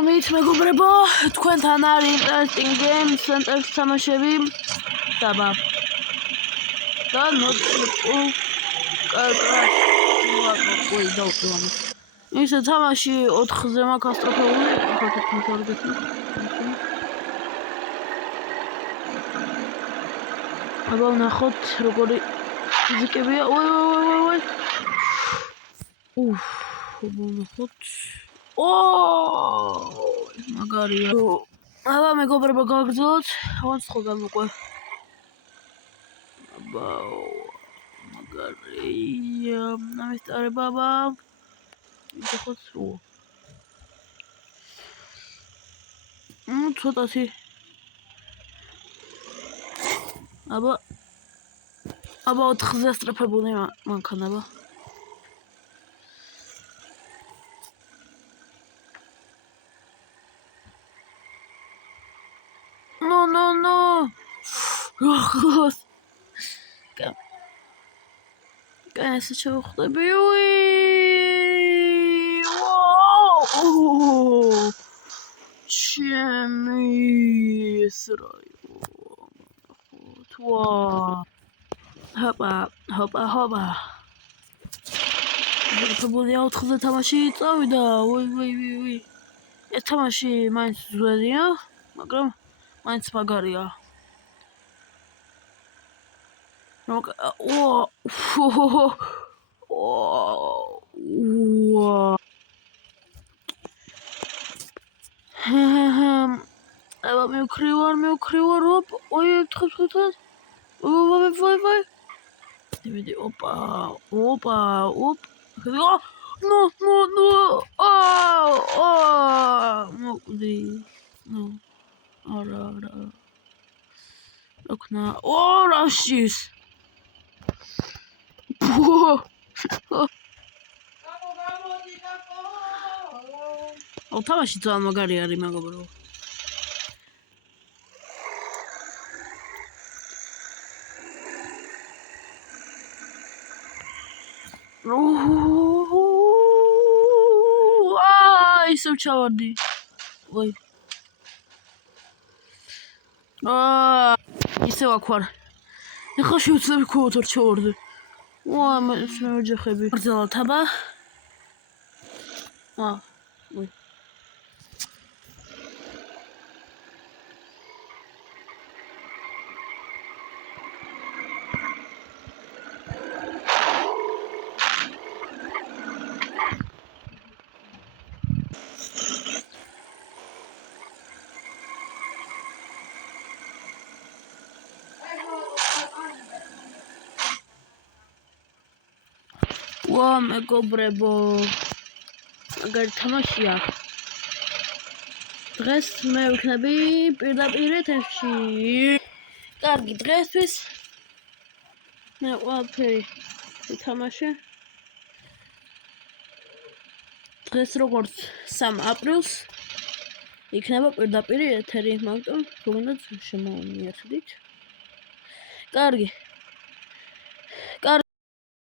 მით მეგობრებო, თქვენთან არის Interesting Game Center-ს თამაშები. დაბა. და ისე თამაში 4-ზე მაქვს ასტროფებული, ახლა თვითონ აბა ნახოთ როგორი ფიზიკებია. ой. აბა ნახოთ. მაგარია. აბა მეგობრებო, გაგრძელოთ. ვანც ხო გამოყვე. აბა მაგარია. ამისტარება აბა. ვიდეოხოთ რო. ცოტათი. აბა 4-ზე ასტრაფებული მანქანა აბა. No. Guys, it's so cool. Wow! Chemis. Wow! Hoppa. probably out of the tamashi. Oh, wait. It's tamashi. Mine's ready, yeah? Mine's Magaria. Okay. Wow. Აბა მივქრივარ ოპ. ой, თხოთ. ვაი. დივიდი ოპა. No. მოკვდი. No. არა. ოკნა. რაშის. თამაში ძალიან მაგარი არის მეგობრო. ისევ ჩავარდი. ვაი. ისევ აქ ვარ. ეხლა შევწევი ქოთორ ჩავარდი. მე მეჯახები. გრძელოთ აბა. ვაი. მეგობრებო, მაგარი თამაშია. დღეს მე ვიქნები პირდაპირ ეთერში. კარგი, დღესთვის მე ყველაფერი ვითამაშე. დღეს როგორც 3 აპრილს იქნება პირდაპირ ეთერი, მაგრამ თუნდაც შემოვიერთდით. კარგი.